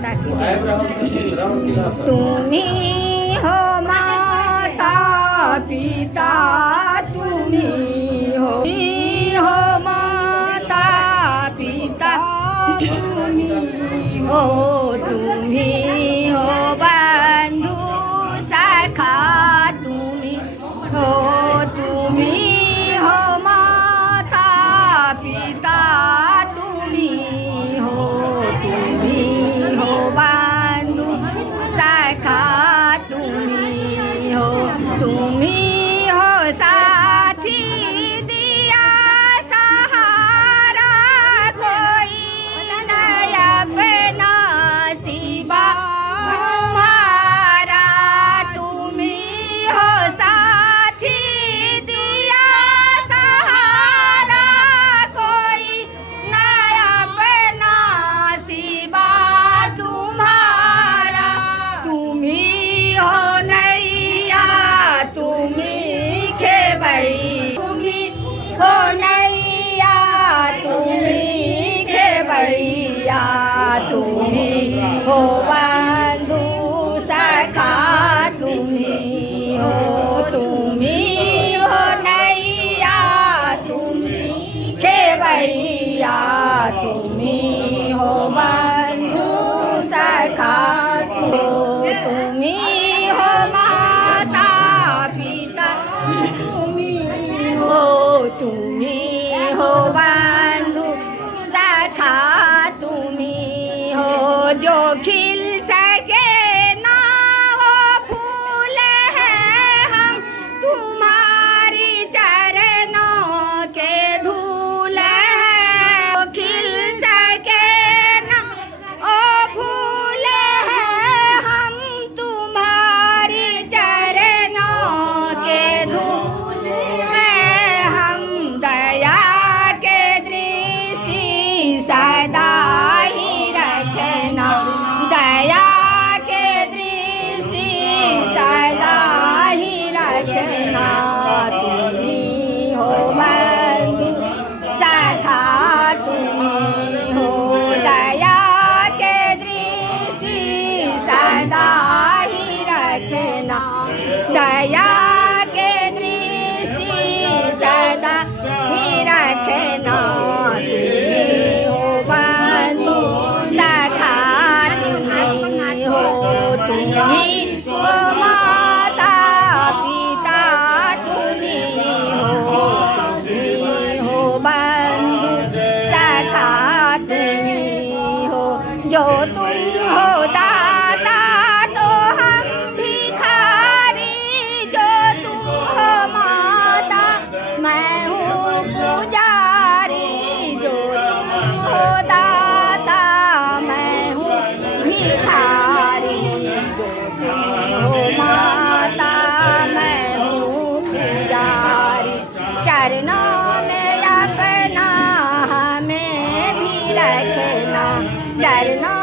माता की जय। तुम्ही हो माता पिता, तुम्ही हो माता पिता, तुम्ही हो बंधू सखा, तुम्ही हो माता पिता, तुम्ही हो बंधू सखा, तुम्ही हो साथी दिया सहारा, कोई नहीं अपना सिवा तुम्हारा, तुम्ही हो साथी दिया सहारा, कोई नहीं अपना सिवा तुम्हारा, तुम्ही हो नैया, तुम्ही खेवैया, तुम्ही हो नैया, तुम्ही खेवैया, तुम्ही हो बंधू सखा, तुम्ही हो नैया, तुम्ही खेवैया, तुम्ही हो बंधू सखा, तुम्ही हो माता पिता, तुम्ही हो बंधु सखा, तुम्ही हो जो खिल सके ना वो फूल है, हम तुम्हारी चरणों के धूल है, जो खिल सके ना ओ फूल है, हम तुम्हारी चरणों के धूल है, हम दया के दृष्टि सदा ही रखना, दया के दृष्टि सदा ही रखना, तुम्ही हो बंधु सखा, तुम्ही हो दया के दृष्टि सदा ही रखना, दया के दृष्टि सदा ही रखना, तुम्ही हो बंधु सखा, तुम्ही हो माता पिता, तुम्ही हो बंधु सखा, तुम्ही हो जो तुम हो दाता तो हम भिखारी, जो तुम हो माता मैं हूँ पुजारी, जो तुम हो दाता मैं हूँ भिखारी, जो तुम हो माता मैं हूँ पुजारी, चरणों में अपना हमें भी रखना, चरणों